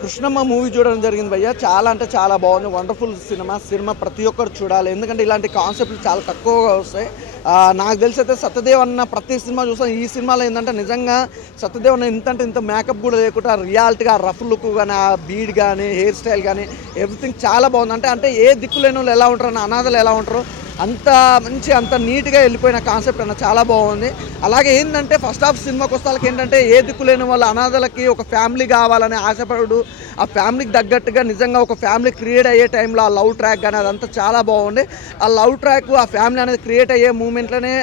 Krishnamma movie చూడడం జరిగింది భయ్య. చాలా అంటే చాలా బాగుంది. వండర్ఫుల్ సినిమా ప్రతి ఒక్కరు చూడాలి. ఎందుకంటే ఇలాంటి కాన్సెప్ట్లు చాలా తక్కువగా వస్తాయి. నాకు తెలిసి అయితే సత్యదేవ్ అన్న ప్రతి సినిమా చూస్తాం. ఈ సినిమాలో ఏంటంటే నిజంగా సత్యదేవ్ అన్న ఇంత మేకప్ కూడా లేకుండా రియాలిటీగా రఫ్ లుక్ కానీ, ఆ బీడ్ కానీ, హెయిర్ స్టైల్ కానీ ఎవ్రీథింగ్ చాలా బాగుంది. అంటే ఏ దిక్కులేని వాళ్ళు ఎలా ఉంటారు, అనాథలు ఎలా ఉంటారు, అంత మంచి అంత నీట్గా వెళ్ళిపోయిన కాన్సెప్ట్ అన్న చాలా బాగుంది. అలాగే ఏంటంటే ఫస్ట్ హాఫ్ సినిమాకి వస్తే వాళ్ళకి ఏంటంటే ఏ దిక్కులేని వాళ్ళ అనాథలకి ఒక ఫ్యామిలీ కావాలని ఆశపడు, ఆ ఫ్యామిలీకి తగ్గట్టుగా నిజంగా ఒక ఫ్యామిలీ క్రియేట్ అయ్యే టైంలో ఆ లవ్ ట్రాక్ కానీ అదంతా చాలా బాగుంది. ఆ లవ్ ట్రాక్, ఆ ఫ్యామిలీ అనేది క్రియేట్ అయ్యే మూమెంట్లోనే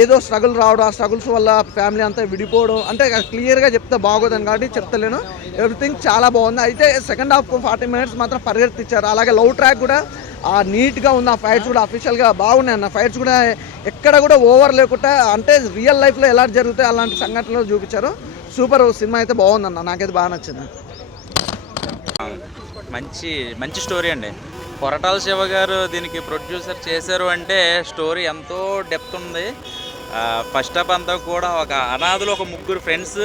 ఏదో స్ట్రగుల్ రావడం, ఆ స్ట్రగుల్స్ వల్ల ఫ్యామిలీ అంతా విడిపోవడం, అంటే క్లియర్గా చెప్తే బాగోదని కాబట్టి చెప్తలేను. ఎవ్రీథింగ్ చాలా బాగుంది. అయితే సెకండ్ హాఫ్ 40 minutes మాత్రం పరిగెత్తిచ్చారు. అలాగే లవ్ ట్రాక్ కూడా నీట్గా ఉంది. ఆ ఫైట్స్ కూడా అఫీషియల్గా బాగున్నాయి అన్న. ఫైట్స్ కూడా ఎక్కడ కూడా ఓవర్ లేకుండా, అంటే రియల్ లైఫ్లో ఎలా జరుగుతాయి అలాంటి సంఘటనలు చూపించారు. సూపర్ సినిమా అయితే బాగుందన్న, నాకైతే బాగా నచ్చింది. మంచి స్టోరీ అండి. కొరటాల శివ గారు దీనికి ప్రొడ్యూసర్ చేశారు అంటే స్టోరీ ఎంతో డెప్త్ ఉంది. ఫస్ట్ హాఫ్ అంతా కూడా ఒక అనాథలు, ఒక ముగ్గురు ఫ్రెండ్స్,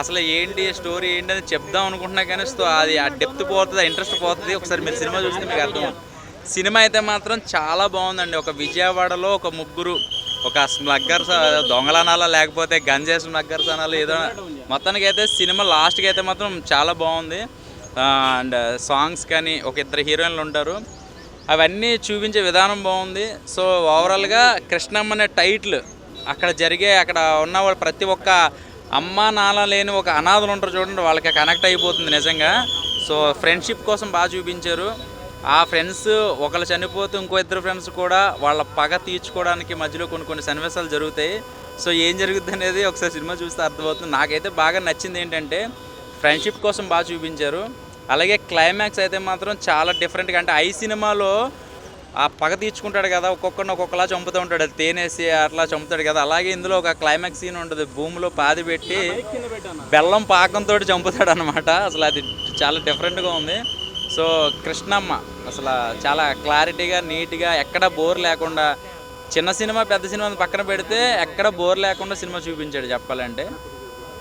అసలు ఏంటి స్టోరీ ఏంటి అని చెప్దాం అనుకుంటున్నా కానీ అది ఆ డెప్త్ పోతుంది, ఆ ఇంట్రెస్ట్ పోతుంది. ఒకసారి మీరు సినిమా చూస్తే మీకు అర్థం. సినిమా అయితే మాత్రం చాలా బాగుందండి. ఒక విజయవాడలో ఒక ముగ్గురు, ఒక స్మగ్గర్స్, దొంగలనాలా లేకపోతే గంజా స్మగ్గర్స్ అనాలి ఏదో, మొత్తానికి అయితే సినిమా లాస్ట్కి అయితే మాత్రం చాలా బాగుంది. అండ్ సాంగ్స్ కానీ, ఒక ఇద్దరు హీరోయిన్లు ఉంటారు, అవన్నీ చూపించే విధానం బాగుంది. సో ఓవరాల్గా కృష్ణమ్మ అనే టైటిల్ అక్కడ ఉన్న ప్రతి ఒక్క అమ్మ నాన్న లేని ఒక అనాథలు ఉంటారు చూడండి, వాళ్ళకి కనెక్ట్ అయిపోతుంది నిజంగా. సో ఫ్రెండ్షిప్ కోసం బాగా చూపించారు. ఆ ఫ్రెండ్స్ ఒకళ్ళు చనిపోతే ఇంకో ఇద్దరు ఫ్రెండ్స్ కూడా వాళ్ళ పగ తీర్చుకోవడానికి మధ్యలో కొన్ని సన్నివేశాలు జరుగుతాయి. సో ఏం జరుగుతుంది అనేది ఒకసారి సినిమా చూస్తే అర్థమవుతుంది. నాకైతే బాగా నచ్చింది ఏంటంటే ఫ్రెండ్షిప్ కోసం బాగా చూపించారు. అలాగే క్లైమాక్స్ అయితే మాత్రం చాలా డిఫరెంట్గా, అంటే ఐ సినిమాలో ఆ పగ తీర్చుకుంటాడు కదా, ఒక్కొక్కరిని ఒక్కొక్కలా చంపుతూ ఉంటాడు, అది తేనేసి అట్లా చంపుతాడు కదా, అలాగే ఇందులో ఒక క్లైమాక్స్ సీన్ ఉంటుంది, భూమిలో పాది పెట్టి బెల్లం పాకంతో చంపుతాడు అనమాట. అసలు అది చాలా డిఫరెంట్గా ఉంది. సో కృష్ణమ్మ అసలు చాలా క్లారిటీగా, నీట్గా, ఎక్కడ బోర్ లేకుండా, చిన్న సినిమా పెద్ద సినిమా పక్కన పెడితే ఎక్కడ బోర్ లేకుండా సినిమా చూపించాడు చెప్పాలంటే.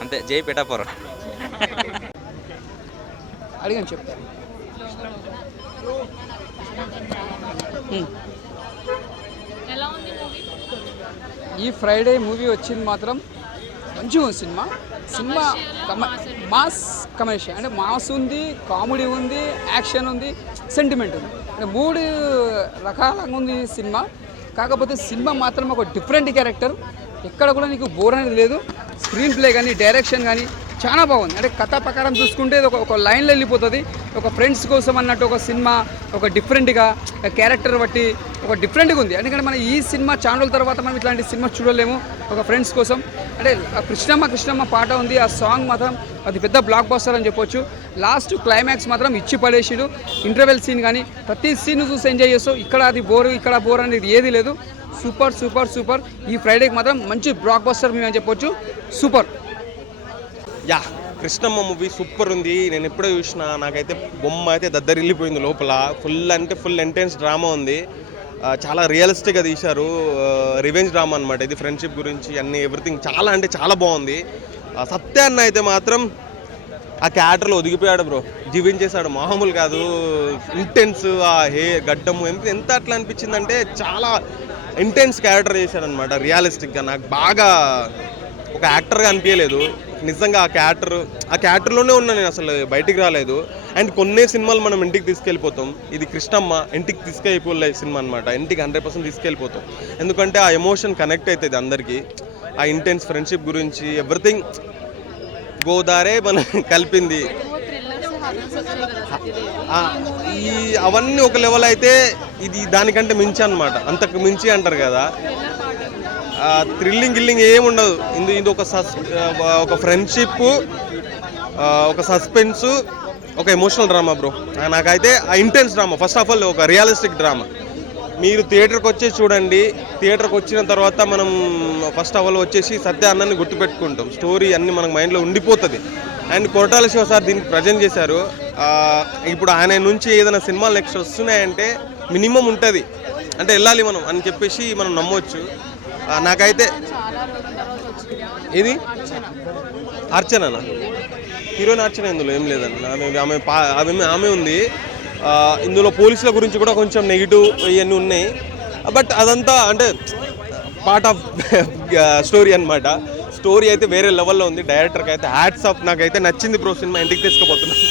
అంతే. జై పిఠాపురం. అడిగాను చెప్తాను. ఈ ఫ్రైడే మూవీ వచ్చింది మాత్రం మంచిగా ఉంది. సినిమా మాస్ కమర్షియల్, అంటే మాస్ ఉంది, కామెడీ ఉంది, యాక్షన్ ఉంది, సెంటిమెంట్ ఉంది, అంటే 3 రకాలుగా ఉంది సినిమా. కాకపోతే సినిమా మాత్రం ఒక డిఫరెంట్ క్యారెక్టర్, ఎక్కడ కూడా నీకు బోర్ అనేది లేదు. స్క్రీన్ ప్లే కానీ, డైరెక్షన్ కానీ చాలా బాగుంది. అంటే కథ ప్రకారం చూసుకుంటే ఇది ఒక లైన్లో వెళ్ళిపోతుంది. ఒక ఫ్రెండ్స్ కోసం అన్నట్టు ఒక సినిమా, ఒక డిఫరెంట్గా క్యారెక్టర్ బట్టి ఒక డిఫరెంట్గా ఉంది. ఎందుకంటే మనం ఈ సినిమా ఛానల్ తర్వాత మనం ఇట్లాంటి సినిమా చూడలేము. ఒక ఫ్రెండ్స్ కోసం అంటే కృష్ణమ్మ పాట ఉంది, ఆ సాంగ్ మాత్రం అది పెద్ద బ్లాక్ బస్టర్ అని చెప్పొచ్చు. లాస్ట్ క్లైమాక్స్ మాత్రం ఇచ్చి పడేసిడు. ఇంటర్వెల్ సీన్ కానీ ప్రతి సీన్ చూసి ఎంజాయ్ చేస్తావు. ఇక్కడ అది బోర్, ఇక్కడ బోర్ అనేది ఏది లేదు. సూపర్. ఈ ఫ్రైడేకి మాత్రం మంచి బ్లాక్ బస్టర్ మేము అని చెప్పొచ్చు. సూపర్. కృష్ణమ్మ మూవీ సూపర్ ఉంది. నేను ఎప్పుడో చూసిన, నాకైతే బొమ్మ అయితే దద్దరిల్లిపోయింది లోపల. ఫుల్ ఇంటెన్స్ డ్రామా ఉంది. చాలా రియలిస్టిక్గా తీశారు. రివెంజ్ డ్రామా అనమాట ఇది. ఫ్రెండ్షిప్ గురించి అన్ని ఎవ్రీథింగ్ చాలా బాగుంది. సత్యాన్న అయితే మాత్రం ఆ క్యారెక్టర్లో ఒదిగిపోయాడు బ్రో, జీవించేశాడు. మామూలు కాదు. ఇంటెన్స్, ఆ గడ్డము ఎంత అట్లా అనిపించిందంటే చాలా ఇంటెన్స్ క్యారెక్టర్ చేశాడు అనమాట. రియలిస్టిక్గా నాకు బాగా ఒక యాక్టర్గా అనిపించలేదు నిజంగా. ఆ క్యారెక్టర్లోనే ఉన్నా నేను, అసలు బయటికి రాలేదు. అండ్ కొన్ని సినిమాలు మనం ఇంటికి తీసుకెళ్ళిపోతాం, ఇది కృష్ణమ్మ ఇంటికి తీసుకెళ్ళిపోలే సినిమా అనమాట. ఇంటికి 100% తీసుకెళ్ళిపోతాం, ఎందుకంటే ఆ ఎమోషన్ కనెక్ట్ అవుతుంది అందరికీ. ఆ ఇంటెన్స్ ఫ్రెండ్షిప్ గురించి ఎవ్రీథింగ్ గోదారే మనం కలిపింది. అవన్నీ ఒక లెవెల్ అయితే, ఇది దానికంటే మించి అనమాట. అంతకు మించి అంటారు కదా. థ్రిల్లింగ్ ఏముండదు ఇది. ఒక ఫ్రెండ్షిప్, ఒక సస్పెన్స్, ఒక ఎమోషనల్ డ్రామా బ్రో. నాకైతే ఆ intense drama, first of all ఒక రియలిస్టిక్ డ్రామా. మీరు థియేటర్కి వచ్చి చూడండి. థియేటర్కి వచ్చిన తర్వాత మనం ఫస్ట్ ఆఫ్ ఆల్ వచ్చేసి సత్య అన్నని గుర్తుపెట్టుకుంటాం. స్టోరీ అన్నీ మనకు మైండ్లో ఉండిపోతుంది. అండ్ కొరటాల శివ సార్ దీనికి ప్రజెంట్ చేశారు. ఇప్పుడు ఆయన నుంచి ఏదైనా సినిమాలు నెక్స్ట్ వస్తున్నాయంటే మినిమం ఉంటుంది, అంటే వెళ్ళాలి మనం అని చెప్పేసి మనం నమ్మవచ్చు. నాకైతే ఇది అర్చన హీరోయిన్ అర్చన ఇందులో ఏం లేదండి, ఆమె ఉంది. ఇందులో పోలీసుల గురించి కూడా కొంచెం నెగిటివ్ ఇవన్నీ ఉన్నాయి, బట్ అదంతా అంటే పార్ట్ ఆఫ్ స్టోరీ అనమాట. స్టోరీ అయితే వేరే లెవెల్లో ఉంది. డైరెక్టర్కి అయితే హ్యాట్స్ ఆఫ్. నాకైతే నచ్చింది బ్రో సినిమా, ఇంటికి తీసుకుపోతున్నాను.